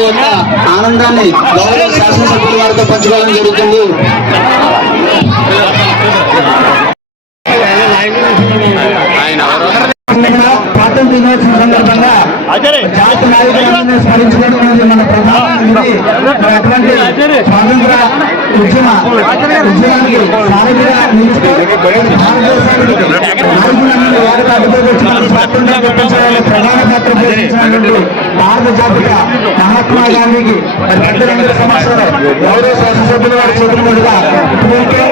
వారి యొక్క ఆనందాన్ని గౌరవ శాసనసభ్యుల వారితో పంచుకోవడం జరుగుతుంది. ఆయన స్వాతంత్ర దినోత్సవం సందర్భంగా జాతి నాయకులందరినీ స్మరించుకోవడం మన ప్రధానమైనది మరి అటువంటి స్వాతంత్ర ఉద్యమ ఉద్యమానికి సారథిగా నిలుస్తూ భారతదేశానికి నాయకులందరినీ ఏకతాటిపైకి వచ్చి మన స్వాతంత్రం తెప్పించడానికి ప్రధాన పాత్ర పోషించినటువంటి భారత జాతిక మహాత్మా గాంధీకి మరి పెద్దలందరి సమక్షంలో గౌరవ శాసనసభ్యుల వారి చేతుల మీదుగా ఇప్పటికే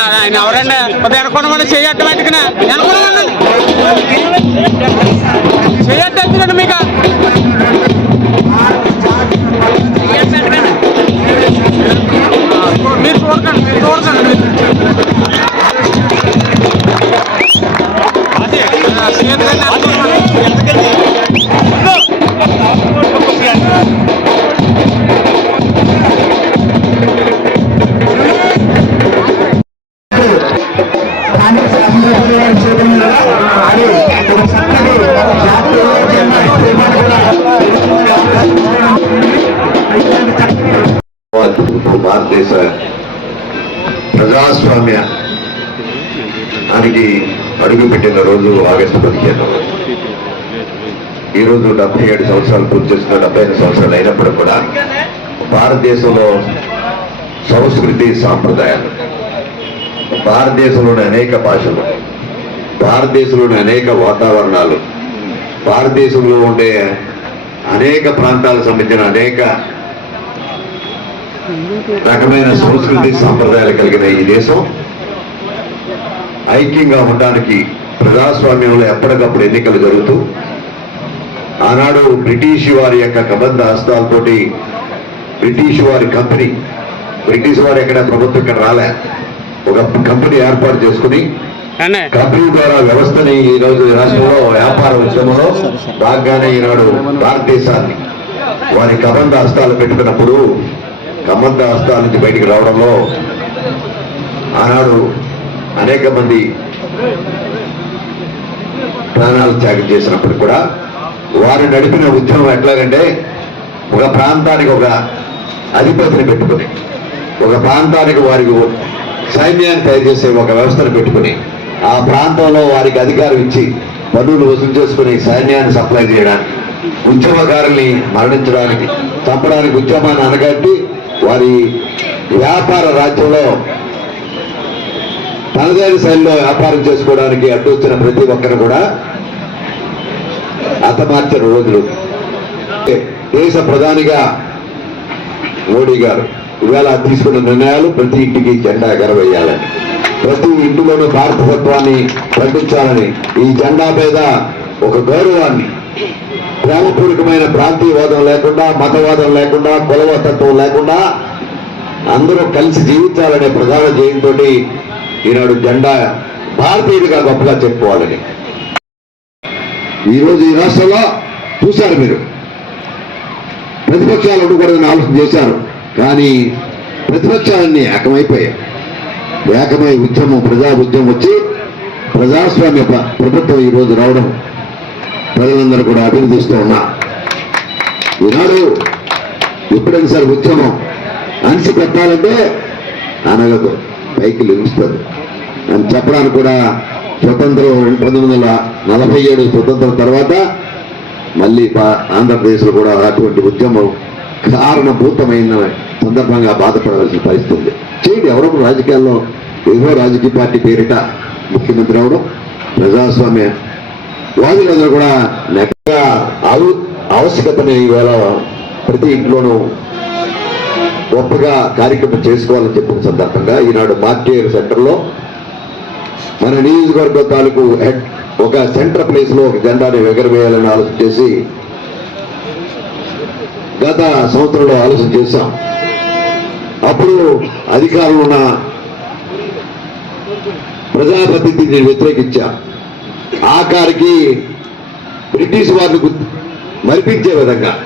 జెండా అన్న ఆయన ఎవరండి? కొద్దిగా అనుకోకుండా చేయట్టు బయటకునా అనుకున్నాను చేయట్టు మీకు. ప్రజాస్వామ్య దానికి అడుగుపెట్టిన రోజు ఆగస్టు పదిహేను. ఈరోజు డెబ్బై ఏడు సంవత్సరాలు పూర్తి చేసుకున్న డెబ్బై ఐదు సంవత్సరాలు అయినప్పుడు కూడా భారతదేశంలో సంస్కృతి సాంప్రదాయాలు భారతదేశంలోని అనేక భాషలు భారతదేశంలోని అనేక వాతావరణాలు భారతదేశంలో ఉండే అనేక ప్రాంతాలకు సంబంధించిన అనేక రకమైన సంస్కృతి సాంప్రదాయాలు కలిగిన ఈ దేశం ఐక్యంగా ఉండడానికి ప్రజాస్వామ్యంలో ఎప్పటికప్పుడు ఎన్నికలు జరుగుతూ ఆనాడు బ్రిటిష్ వారి యొక్క కబంధ హస్తాలతోటి బ్రిటిష్ వారి కంపెనీ బ్రిటిష్ వారు ఎక్కడ ప్రభుత్వం ఇక్కడ రాలే ఒక కంపెనీ ఏర్పాటు చేసుకుని కంపెనీ ద్వారా వ్యవస్థని ఈ రోజు రాష్ట్రంలో వ్యాపార ఉద్యమంలో బాగానే ఈనాడు భారతదేశాన్ని వారి కబంధ హస్తాలు పెట్టుకున్నప్పుడు సంబంధ హస్తాల నుంచి బయటికి రావడంలో ఆనాడు అనేక మంది ప్రాణాలు త్యాగం చేసినప్పుడు కూడా వారు నడిపిన ఉద్యమం ఎట్లాగంటే ఒక ప్రాంతానికి ఒక అధిపతిని పెట్టుకుని ఒక ప్రాంతానికి వారికి సైన్యాన్ని తయారు చేసే ఒక వ్యవస్థను పెట్టుకుని ఆ ప్రాంతంలో వారికి అధికారం ఇచ్చి పనులు వసూలు చేసుకుని సైన్యాన్ని సప్లై చేయడానికి ఉద్యమకారుల్ని మరణించడానికి చంపడానికి ఉద్యమాన్ని అనగట్టి వారి వ్యాపార రాజ్యంలో తనదైన శైలిలో వ్యాపారం చేసుకోవడానికి అడ్డొచ్చిన ప్రతి ఒక్కరు కూడా అతమార్చిన రోజులు. దేశ ప్రధానిగా మోడీ గారు ఇవాళ తీసుకున్న నిర్ణయాలు ప్రతి ఇంటికి జెండా ఎగరవేయాలని ప్రతి ఇంటిలోనూ భారతతత్వాన్ని ప్రకటించాలని ఈ జెండా మీద ఒక గౌరవాన్ని ప్రేమపూర్వకమైన ప్రాంతీయవాదం లేకుండా మతవాదం లేకుండా కులవతత్వం లేకుండా అందరూ కలిసి జీవించాలనే ప్రధాన జయంతో ఈనాడు జెండా భారతీయుడిగా గొప్పగా చెప్పుకోవాలని. ఈరోజు ఈ రాష్ట్రంలో చూశారు మీరు. ప్రతిపక్షాలు ఉండకూడదని ఆలోచన చేశారు. కానీ ప్రతిపక్షాలన్నీ ఏకమైపోయాయి. ఏకమై ఉద్యమం ప్రజా ఉద్యమం వచ్చి ప్రజాస్వామ్య ప్రభుత్వం ఈరోజు రావడం ప్రజలందరూ కూడా అభినందిస్తూ ఉన్నా. ఈనాడు ఎప్పుడైనా సార్ ఉద్యమం? అనిసి పెట్టాలంటే అనగదు పైకి లభిస్తుంది అని చెప్పడానికి కూడా స్వతంత్రం పంతొమ్మిది వందల నలభై ఏడు స్వతంత్రం తర్వాత మళ్ళీ పా- ఆంధ్రప్రదేశ్లో కూడా అటువంటి ఉద్యమం కారణభూతమైన సందర్భంగా బాధపడవలసిన పరిస్థితి ఉంది. చేయండి ఎవరో రాజకీయాల్లో ఏదో రాజకీయ పార్టీ పేరిట ముఖ్యమంత్రి అవడం ప్రజాస్వామ్య వాదులందరూ కూడా నెక్కగా అవు ఆవశ్యకతని ఇవాళ ప్రతి ఇంట్లోనూ గొప్పగా కార్యక్రమం చేసుకోవాలని చెప్పిన సందర్భంగా ఈనాడు మార్కేర్ సెంటర్లో మన నియోజకవర్గ తాలూకు హెడ్ ఒక సెంటర్ ప్లేస్లో ఒక జెండాని ఎగరవేయాలని ఆలోచన చేసి గత సంవత్సరంలో ఆలోచన చేశాం. అప్పుడు అధికారంలో ఉన్న ప్రజాప్రతినిధిని వ్యతిరేకించా. ఆఖరికి బ్రిటిష్ వారిని గుర్తు- మరిపించే విధంగా.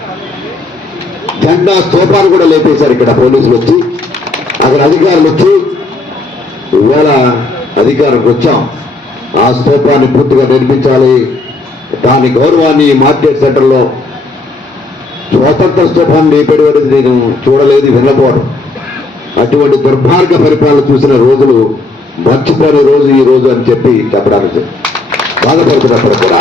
జెండా స్తూపాలు కూడా లేపేశారు ఇక్కడ పోలీసులు వచ్చి. అక్కడ అధికారులు వచ్చి ఇవాళ అధికారంకి వచ్చాం. ఆ స్తూపాన్ని పూర్తిగా నిర్మించాలి. దాని గౌరవాన్ని మార్కెట్ సెంటర్లో స్వాతంత్ర స్తూపాన్ని లేపేటువంటి నేను చూడలేదు వినపోవడం అటువంటి దుర్మార్గ పరిపాలన చూసిన రోజులు మర్చిపోని రోజు ఈ రోజు అని చెప్పి చెప్పడానికి బాధపడుతున్నప్పుడు కూడా